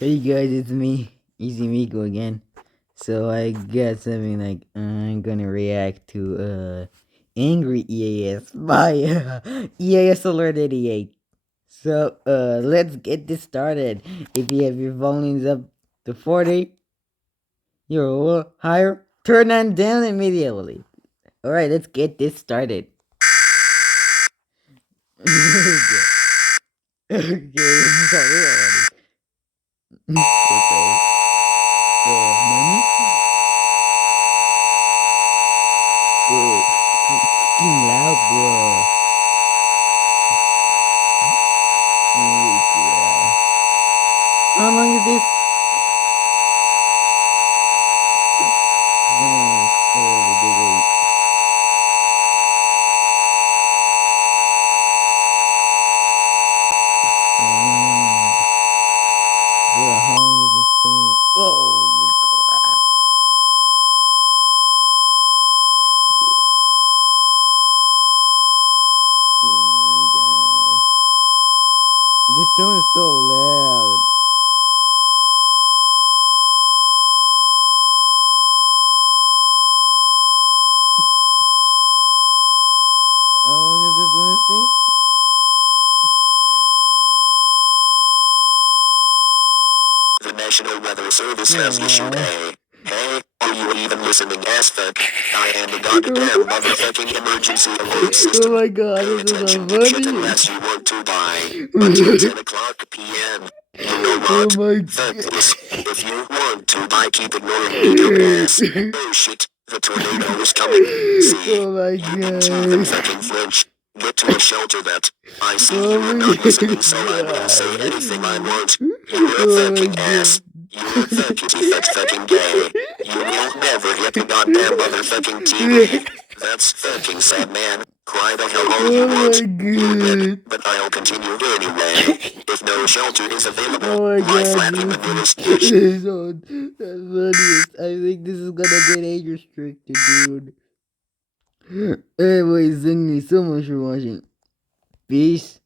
Hey guys, it's me, Easy Miko again. So I got something like I'm gonna react to Angry EAS by EAS Alert 88. So let's get this started. If you have your volumes up to 40, you're higher, turn them down immediately. Alright, let's get this started. Okay. Okay, this is already. Okay. Money? Bro, fucking loud, bro. Holy crap. How long is this? Ridiculous. Bro, how long is this thing? Holy crap. Oh my god. This tone is so loud. How long is this listing? The National Weather Service has issued a, hey, are you even listening, ass fuck? I am the goddamn motherfucking emergency alert system. Oh my god, Pay this is so attention, dipshit, funny. unless you want to die. Until 10 o'clock p.m. You know Oh what? my Fuck god. this. If you want to die, keep ignoring me, dumbass. Oh shit, the tornado is coming. See, Oh my you didn't even god. fucking flinch. Get to a shelter that. I see Oh you are my not listening, so I will say god. anything I want. You're a Oh my fucking ass. god. You're fucking gay. You will never hit the goddamn motherfucking TV. That's fucking sad, man. Cry the hell all you Oh want. my You're dead, god. but I'll continue anyway. If no shelter is available, Oh my lie god, flat in the this nearest is ditch. so that's funniest. I think this is gonna get age restricted, dude. Anyways, thank you so much for watching. Peace.